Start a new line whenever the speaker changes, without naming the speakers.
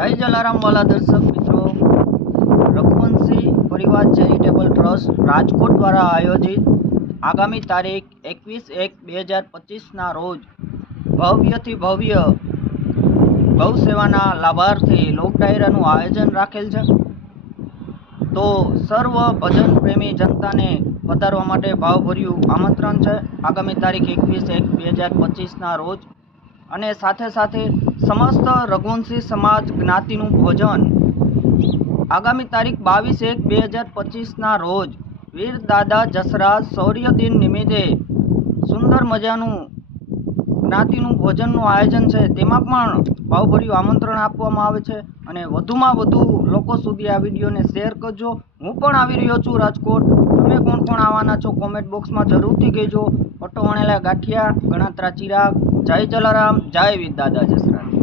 જય જલારામ વાલા દર્શક મિત્રો. રઘુવંશી પરિવાર ચેરિટેબલ ટ્રસ્ટ રાજકોટ દ્વારા આયોજિત આગામી તારીખ એકવીસ એક બે હજાર પચીસના રોજ ભવ્યથી ભવ્ય ગૌ સેવાના લાભાર્થી લોક ડાયરાનું આયોજન રાખેલ છે. તો સર્વ ભજન પ્રેમી જનતાને વધારવા માટે ભાવભર્યું આમંત્રણ છે. આગામી તારીખ એકવીસ એક બે હજાર પચીસના રોજ અને સાથે સાથે સમસ્ત રઘુવંશી સમાજ જ્ઞાતિનું ભોજન. આગામી તારીખ બાવીસ એક બે હજાર પચીસના રોજ વીર દાદા જસરાજ શૌર્ય દિન નિમિત્તે સુંદર મજાનું જ્ઞાતિનું ભોજનનું આયોજન છે. તેમાં પણ ભાવભર્યું આમંત્રણ આપવામાં આવે છે અને વધુમાં વધુ લોકો સુધી આ વિડીયોને શેર કરજો. હું પણ આવી રહ્યો છું રાજકોટ. તમે કોણ કોણ આવવાના છો કોમેન્ટ બોક્સમાં જરૂરથી કહેજો. પટો વણેલા ગાંઠિયા, ગણાત્રા ચિરાગ જય જલારામ જય વીર દાદા જસરાજ